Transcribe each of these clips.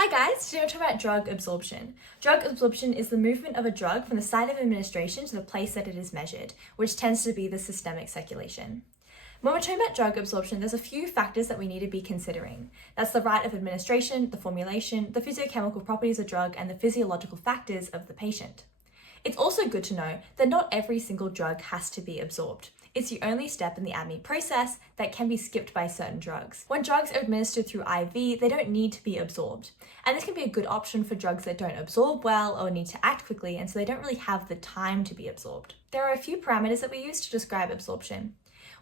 Hi guys, today we're talking about drug absorption. Drug absorption is the movement of a drug from the site of administration to the place that it is measured, which tends to be the systemic circulation. When we're talking about drug absorption, there's a few factors that we need to be considering. That's the route of administration, the formulation, the physiochemical properties of drug, and the physiological factors of the patient. It's also good to know that not every single drug has to be absorbed. It's the only step in the ADME process that can be skipped by certain drugs. When drugs are administered through IV, they don't need to be absorbed. And this can be a good option for drugs that don't absorb well or need to act quickly, and so they don't really have the time to be absorbed. There are a few parameters that we use to describe absorption.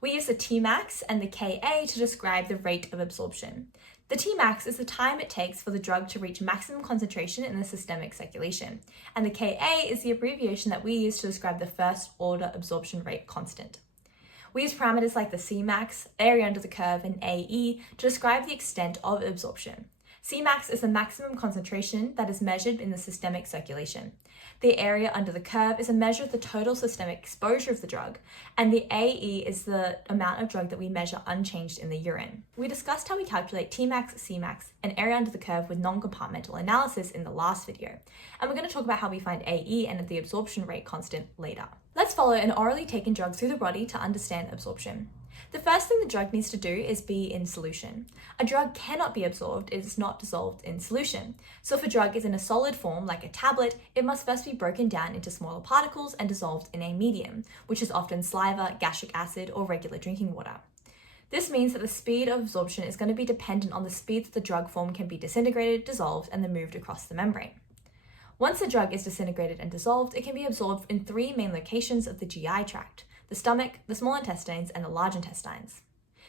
We use the Tmax and the Ka to describe the rate of absorption. The Tmax is the time it takes for the drug to reach maximum concentration in the systemic circulation, and the Ka is the abbreviation that we use to describe the first order absorption rate constant. We use parameters like the Cmax, area under the curve, and AE to describe the extent of absorption. Cmax is the maximum concentration that is measured in the systemic circulation. The area under the curve is a measure of the total systemic exposure of the drug, and the AE is the amount of drug that we measure unchanged in the urine. We discussed how we calculate Tmax, Cmax, and area under the curve with non-compartmental analysis in the last video, and we're going to talk about how we find AE and the absorption rate constant later. Let's follow an orally taken drug through the body to understand absorption. The first thing the drug needs to do is be in solution. A drug cannot be absorbed if it is not dissolved in solution. So if a drug is in a solid form, like a tablet, it must first be broken down into smaller particles and dissolved in a medium, which is often saliva, gastric acid, or regular drinking water. This means that the speed of absorption is going to be dependent on the speed that the drug form can be disintegrated, dissolved, and then moved across the membrane. Once the drug is disintegrated and dissolved, it can be absorbed in three main locations of the GI tract: the stomach, the small intestines, and the large intestines.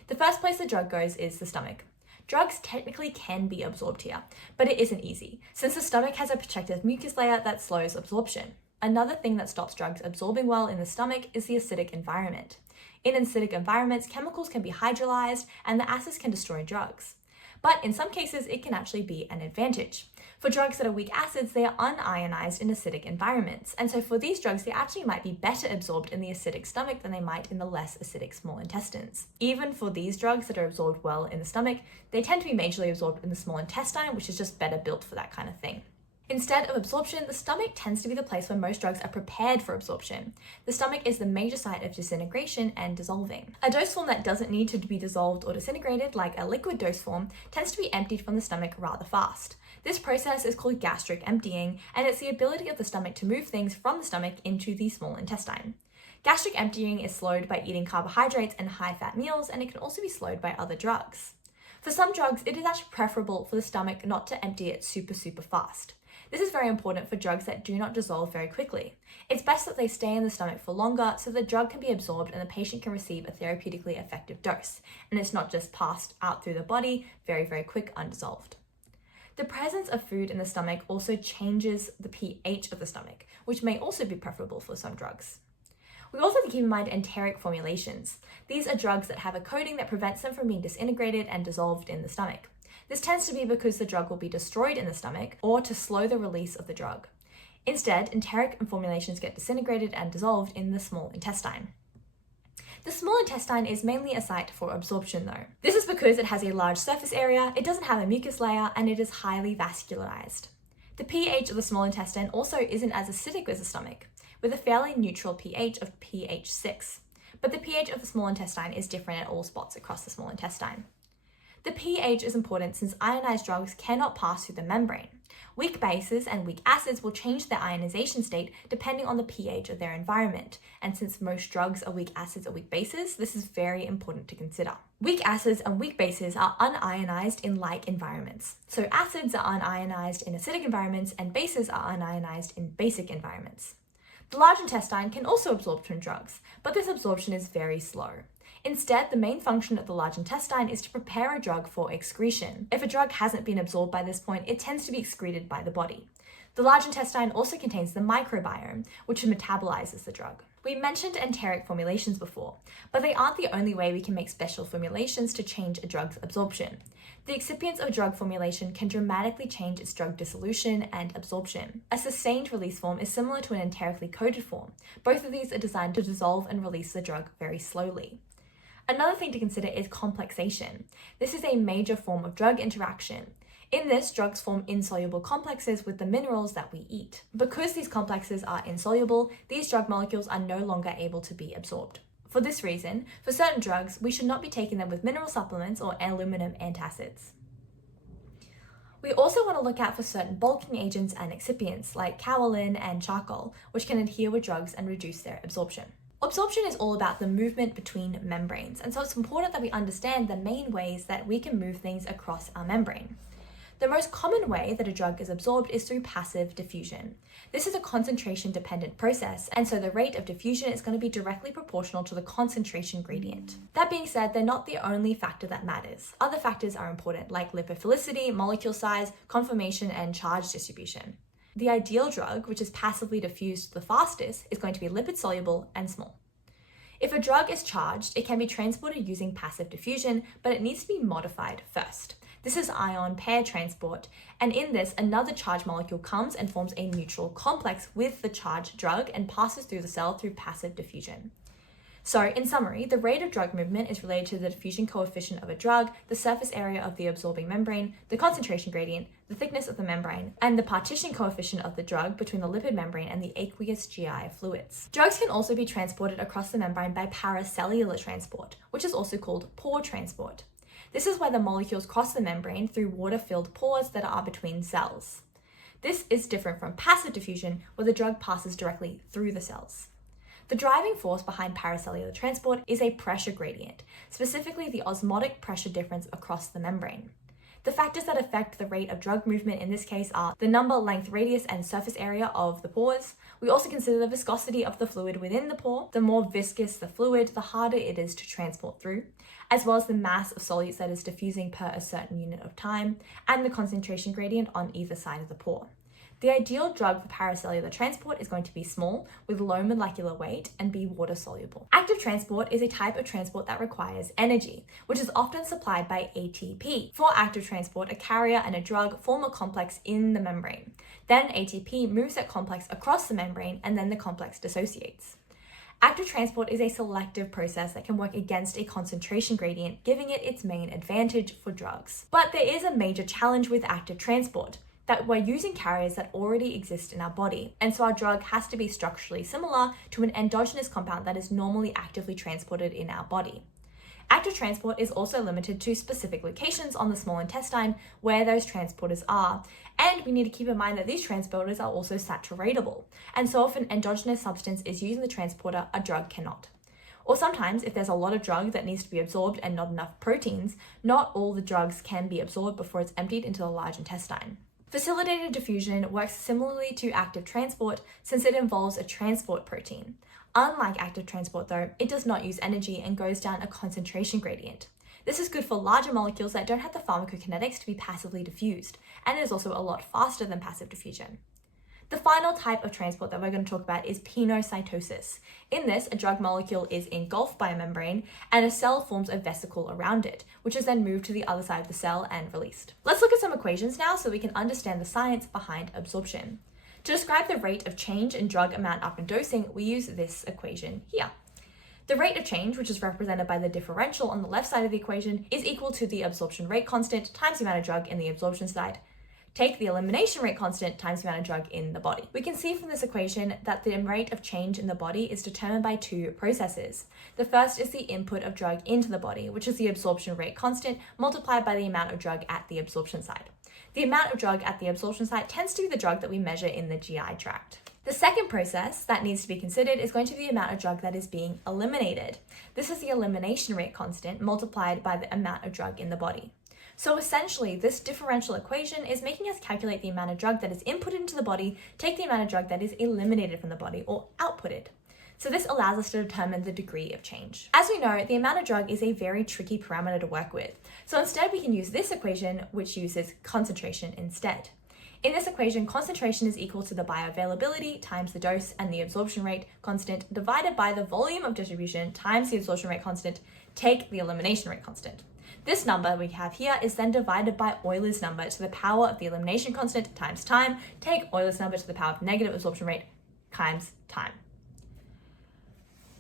The first place the drug goes is the stomach. Drugs technically can be absorbed here, but it isn't easy, since the stomach has a protective mucus layer that slows absorption. Another thing that stops drugs absorbing well in the stomach is the acidic environment. In acidic environments, chemicals can be hydrolyzed and the acids can destroy drugs. But in some cases, it can actually be an advantage. For drugs that are weak acids, they are unionized in acidic environments. And so for these drugs, they actually might be better absorbed in the acidic stomach than they might in the less acidic small intestines. Even for these drugs that are absorbed well in the stomach, they tend to be majorly absorbed in the small intestine, which is just better built for that kind of thing. Instead of absorption, the stomach tends to be the place where most drugs are prepared for absorption. The stomach is the major site of disintegration and dissolving. A dose form that doesn't need to be dissolved or disintegrated, like a liquid dose form, tends to be emptied from the stomach rather fast. This process is called gastric emptying, and it's the ability of the stomach to move things from the stomach into the small intestine. Gastric emptying is slowed by eating carbohydrates and high-fat meals, and it can also be slowed by other drugs. For some drugs, it is actually preferable for the stomach not to empty it super fast. This is very important for drugs that do not dissolve very quickly. It's best that they stay in the stomach for longer so the drug can be absorbed and the patient can receive a therapeutically effective dose, and it's not just passed out through the body very quick undissolved. The presence of food in the stomach also changes the pH of the stomach, which may also be preferable for some drugs. We also have to keep in mind enteric formulations. These are drugs that have a coating that prevents them from being disintegrated and dissolved in the stomach. This tends to be because the drug will be destroyed in the stomach or to slow the release of the drug. Instead, enteric formulations get disintegrated and dissolved in the small intestine. The small intestine is mainly a site for absorption though. This is because it has a large surface area, it doesn't have a mucus layer, and it is highly vascularized. The pH of the small intestine also isn't as acidic as the stomach, with a fairly neutral pH of pH 6. But the pH of the small intestine is different at all spots across the small intestine. The pH is important since ionized drugs cannot pass through the membrane. Weak bases and weak acids will change their ionization state depending on the pH of their environment, and since most drugs are weak acids or weak bases, this is very important to consider. Weak acids and weak bases are unionized in like environments. So acids are unionized in acidic environments and bases are unionized in basic environments. The large intestine can also absorb from drugs, but this absorption is very slow. Instead, the main function of the large intestine is to prepare a drug for excretion. If a drug hasn't been absorbed by this point, it tends to be excreted by the body. The large intestine also contains the microbiome, which metabolizes the drug. We mentioned enteric formulations before, but they aren't the only way we can make special formulations to change a drug's absorption. The excipients of a drug formulation can dramatically change its drug dissolution and absorption. A sustained release form is similar to an enterically coated form. Both of these are designed to dissolve and release the drug very slowly. Another thing to consider is complexation. This is a major form of drug interaction. In this, drugs form insoluble complexes with the minerals that we eat. Because these complexes are insoluble, these drug molecules are no longer able to be absorbed. For this reason, for certain drugs, we should not be taking them with mineral supplements or aluminum antacids. We also want to look out for certain bulking agents and excipients like kaolin and charcoal, which can adhere with drugs and reduce their absorption. Absorption is all about the movement between membranes, and so it's important that we understand the main ways that we can move things across our membrane. The most common way that a drug is absorbed is through passive diffusion. This is a concentration-dependent process, and so the rate of diffusion is going to be directly proportional to the concentration gradient. That being said, they're not the only factor that matters. Other factors are important, like lipophilicity, molecule size, conformation, and charge distribution. The ideal drug, which is passively diffused the fastest, is going to be lipid-soluble and small. If a drug is charged, it can be transported using passive diffusion, but it needs to be modified first. This is ion pair transport, and in this, another charged molecule comes and forms a neutral complex with the charged drug and passes through the cell through passive diffusion. So, in summary, the rate of drug movement is related to the diffusion coefficient of a drug, the surface area of the absorbing membrane, the concentration gradient, the thickness of the membrane, and the partition coefficient of the drug between the lipid membrane and the aqueous GI fluids. Drugs can also be transported across the membrane by paracellular transport, which is also called pore transport. This is where the molecules cross the membrane through water-filled pores that are between cells. This is different from passive diffusion, where the drug passes directly through the cells. The driving force behind paracellular transport is a pressure gradient, specifically the osmotic pressure difference across the membrane. The factors that affect the rate of drug movement in this case are the number, length, radius, and surface area of the pores. We also consider the viscosity of the fluid within the pore. The more viscous the fluid, the harder it is to transport through, as well as the mass of solutes that is diffusing per a certain unit of time, and the concentration gradient on either side of the pore. The ideal drug for paracellular transport is going to be small, with low molecular weight, and be water-soluble. Active transport is a type of transport that requires energy, which is often supplied by ATP. For active transport, a carrier and a drug form a complex in the membrane. Then ATP moves that complex across the membrane, and then the complex dissociates. Active transport is a selective process that can work against a concentration gradient, giving it its main advantage for drugs. But there is a major challenge with active transport, that we're using carriers that already exist in our body, and so our drug has to be structurally similar to an endogenous compound that is normally actively transported in our body. Active transport is also limited to specific locations on the small intestine where those transporters are, and we need to keep in mind that these transporters are also saturatable, and so if an endogenous substance is using the transporter, a drug cannot. Or sometimes, if there's a lot of drug that needs to be absorbed and not enough proteins, not all the drugs can be absorbed before it's emptied into the large intestine. Facilitated diffusion works similarly to active transport since it involves a transport protein. Unlike active transport though, it does not use energy and goes down a concentration gradient. This is good for larger molecules that don't have the pharmacokinetics to be passively diffused, and it is also a lot faster than passive diffusion. The final type of transport that we're going to talk about is pinocytosis. In this, a drug molecule is engulfed by a membrane and a cell forms a vesicle around it, which is then moved to the other side of the cell and released. Let's look at some equations now so we can understand the science behind absorption. To describe the rate of change in drug amount after dosing, we use this equation here. The rate of change, which is represented by the differential on the left side of the equation, is equal to the absorption rate constant times the amount of drug in the absorption side. Take the elimination rate constant times the amount of drug in the body. We can see from this equation that the rate of change in the body is determined by two processes. The first is the input of drug into the body, which is the absorption rate constant multiplied by the amount of drug at the absorption site. The amount of drug at the absorption site tends to be the drug that we measure in the GI tract. The second process that needs to be considered is going to be the amount of drug that is being eliminated. This is the elimination rate constant multiplied by the amount of drug in the body. So essentially, this differential equation is making us calculate the amount of drug that is inputted into the body, take the amount of drug that is eliminated from the body or outputted. So this allows us to determine the degree of change. As we know, the amount of drug is a very tricky parameter to work with. So instead we can use this equation, which uses concentration instead. In this equation, concentration is equal to the bioavailability times the dose and the absorption rate constant divided by the volume of distribution times the absorption rate constant, take the elimination rate constant. This number we have here is then divided by Euler's number to the power of the elimination constant times time, take Euler's number to the power of negative absorption rate times time.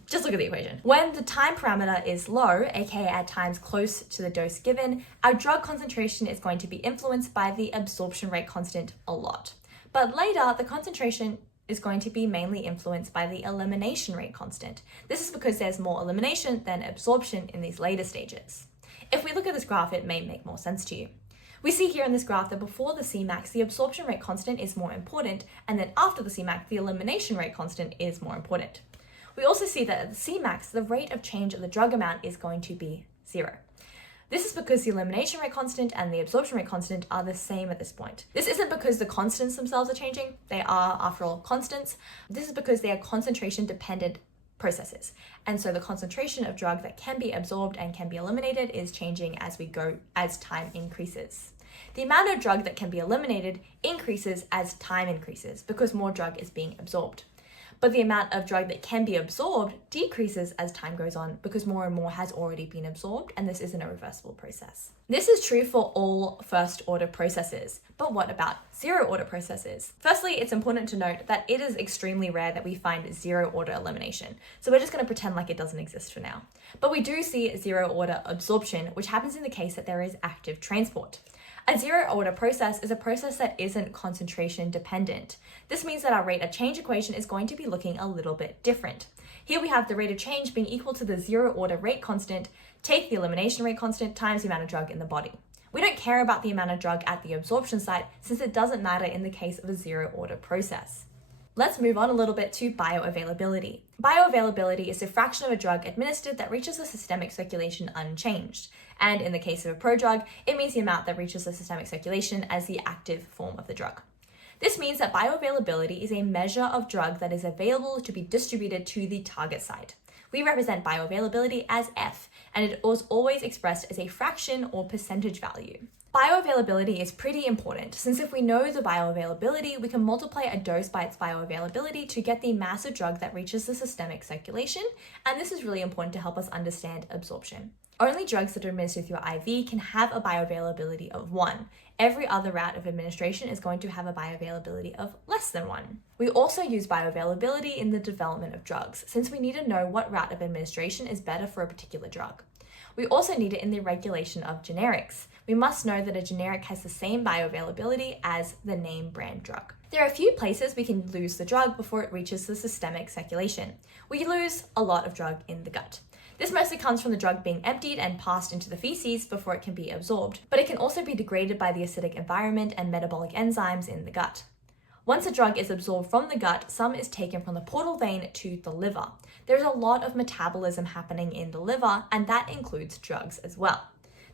Just look at the equation. When the time parameter is low, aka at times close to the dose given, our drug concentration is going to be influenced by the absorption rate constant a lot. But later, the concentration is going to be mainly influenced by the elimination rate constant. This is because there's more elimination than absorption in these later stages. If we look at this graph, it may make more sense to you. We see here in this graph that before the Cmax, the absorption rate constant is more important, and then after the Cmax, the elimination rate constant is more important. We also see that at the Cmax, the rate of change of the drug amount is going to be 0. This is because the elimination rate constant and the absorption rate constant are the same at this point. This isn't because the constants themselves are changing. They are, after all, constants. This is because they are concentration-dependent processes. And so the concentration of drug that can be absorbed and can be eliminated is changing as time increases. The amount of drug that can be eliminated increases as time increases because more drug is being absorbed. But the amount of drug that can be absorbed decreases as time goes on because more and more has already been absorbed, and this isn't a reversible process. This is true for all first order processes, but what about zero order processes? Firstly, it's important to note that it is extremely rare that we find zero order elimination, so we're just going to pretend like it doesn't exist for now. But we do see zero order absorption, which happens in the case that there is active transport. A zero order process is a process that isn't concentration dependent. This means that our rate of change equation is going to be looking a little bit different. Here we have the rate of change being equal to the zero order rate constant, take the elimination rate constant times the amount of drug in the body. We don't care about the amount of drug at the absorption site since it doesn't matter in the case of a zero order process. Let's move on a little bit to bioavailability. Bioavailability is the fraction of a drug administered that reaches the systemic circulation unchanged. And in the case of a prodrug, it means the amount that reaches the systemic circulation as the active form of the drug. This means that bioavailability is a measure of drug that is available to be distributed to the target site. We represent bioavailability as F, and it was always expressed as a fraction or percentage value. Bioavailability is pretty important, since if we know the bioavailability, we can multiply a dose by its bioavailability to get the mass of drug that reaches the systemic circulation, and this is really important to help us understand absorption. Only drugs that are administered through IV can have a bioavailability of 1. Every other route of administration is going to have a bioavailability of less than 1. We also use bioavailability in the development of drugs, since we need to know what route of administration is better for a particular drug. We also need it in the regulation of generics. We must know that a generic has the same bioavailability as the name brand drug. There are a few places we can lose the drug before it reaches the systemic circulation. We lose a lot of drug in the gut. This mostly comes from the drug being emptied and passed into the feces before it can be absorbed, but it can also be degraded by the acidic environment and metabolic enzymes in the gut. Once a drug is absorbed from the gut, some is taken from the portal vein to the liver. There's a lot of metabolism happening in the liver, and that includes drugs as well.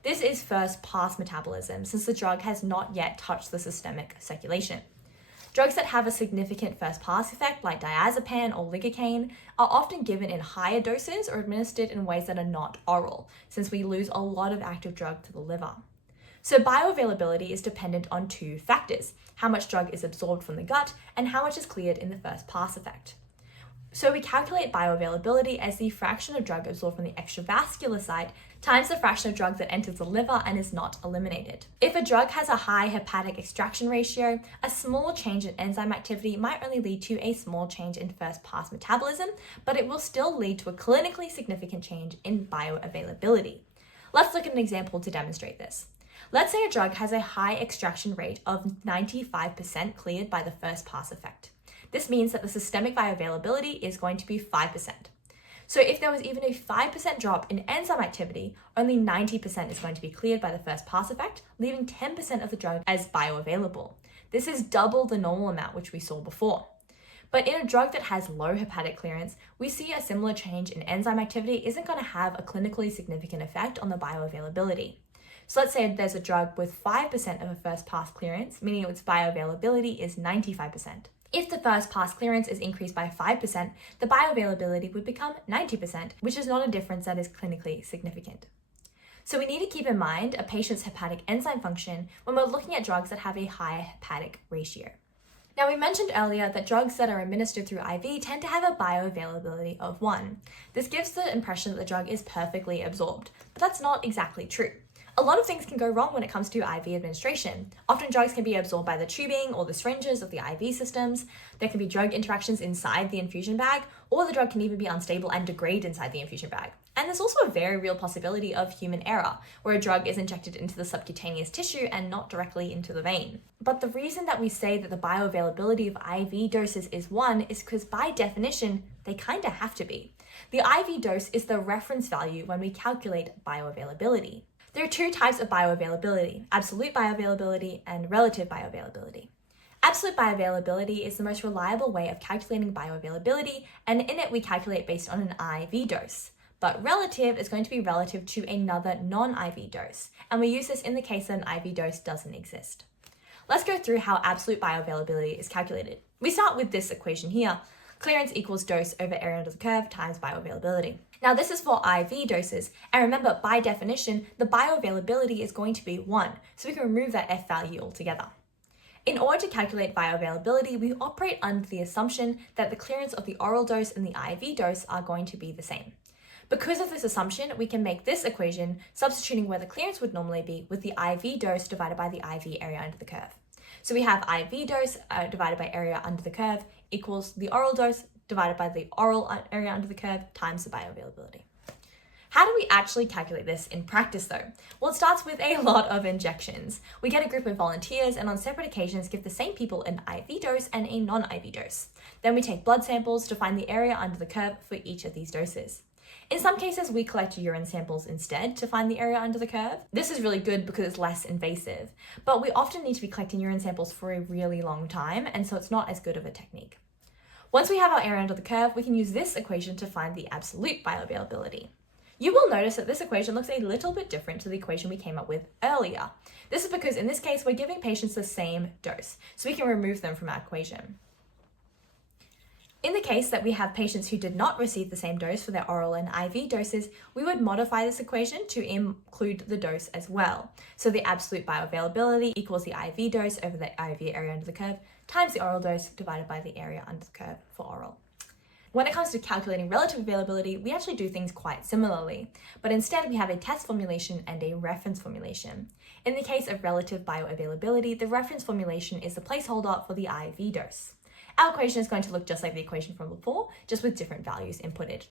This is first pass metabolism, since the drug has not yet touched the systemic circulation. Drugs that have a significant first pass effect, like diazepam or lidocaine, are often given in higher doses or administered in ways that are not oral, since we lose a lot of active drug to the liver. So bioavailability is dependent on 2 factors: how much drug is absorbed from the gut and how much is cleared in the first pass effect. So we calculate bioavailability as the fraction of drug absorbed from the extravascular site times the fraction of drug that enters the liver and is not eliminated. If a drug has a high hepatic extraction ratio, a small change in enzyme activity might only lead to a small change in first pass metabolism, but it will still lead to a clinically significant change in bioavailability. Let's look at an example to demonstrate this. Let's say a drug has a high extraction rate of 95% cleared by the first pass effect. This means that the systemic bioavailability is going to be 5%. So if there was even a 5% drop in enzyme activity, only 90% is going to be cleared by the first pass effect, leaving 10% of the drug as bioavailable. This is double the normal amount which we saw before. But in a drug that has low hepatic clearance, we see a similar change in enzyme activity isn't going to have a clinically significant effect on the bioavailability. So let's say there's a drug with 5% of a first pass clearance, meaning its bioavailability is 95%. If the first pass clearance is increased by 5%, the bioavailability would become 90%, which is not a difference that is clinically significant. So we need to keep in mind a patient's hepatic enzyme function when we're looking at drugs that have a high hepatic ratio. Now, we mentioned earlier that drugs that are administered through IV tend to have a bioavailability of 1. This gives the impression that the drug is perfectly absorbed, but that's not exactly true. A lot of things can go wrong when it comes to IV administration. Often drugs can be absorbed by the tubing or the syringes of the IV systems. There can be drug interactions inside the infusion bag, or the drug can even be unstable and degrade inside the infusion bag. And there's also a very real possibility of human error, where a drug is injected into the subcutaneous tissue and not directly into the vein. But the reason that we say that the bioavailability of IV doses is 1 is because by definition, they kind of have to be. The IV dose is the reference value when we calculate bioavailability. There are 2 types of bioavailability, absolute bioavailability and relative bioavailability. Absolute bioavailability is the most reliable way of calculating bioavailability, and in it we calculate based on an IV dose. But relative is going to be relative to another non-IV dose, and we use this in the case that an IV dose doesn't exist. Let's go through how absolute bioavailability is calculated. We start with this equation here. Clearance equals dose over area under the curve times bioavailability. Now this is for IV doses, and remember by definition, the bioavailability is going to be 1, so we can remove that F value altogether. In order to calculate bioavailability, we operate under the assumption that the clearance of the oral dose and the IV dose are going to be the same. Because of this assumption, we can make this equation substituting where the clearance would normally be with the IV dose divided by the IV area under the curve. So we have IV dose divided by area under the curve equals the oral dose divided by the oral area under the curve times the bioavailability. How do we actually calculate this in practice though? Well, it starts with a lot of injections. We get a group of volunteers and on separate occasions give the same people an IV dose and a non-IV dose. Then we take blood samples to find the area under the curve for each of these doses. In some cases, we collect urine samples instead to find the area under the curve. This is really good because it's less invasive, but we often need to be collecting urine samples for a really long time, and so it's not as good of a technique. Once we have our area under the curve, we can use this equation to find the absolute bioavailability. You will notice that this equation looks a little bit different to the equation we came up with earlier. This is because in this case, we're giving patients the same dose, so we can remove them from our equation. In the case that we have patients who did not receive the same dose for their oral and IV doses, we would modify this equation to include the dose as well. So the absolute bioavailability equals the IV dose over the IV area under the curve times the oral dose divided by the area under the curve for oral. When it comes to calculating relative availability, we actually do things quite similarly, but instead we have a test formulation and a reference formulation. In the case of relative bioavailability, the reference formulation is the placeholder for the IV dose. Our equation is going to look just like the equation from before, just with different values inputted.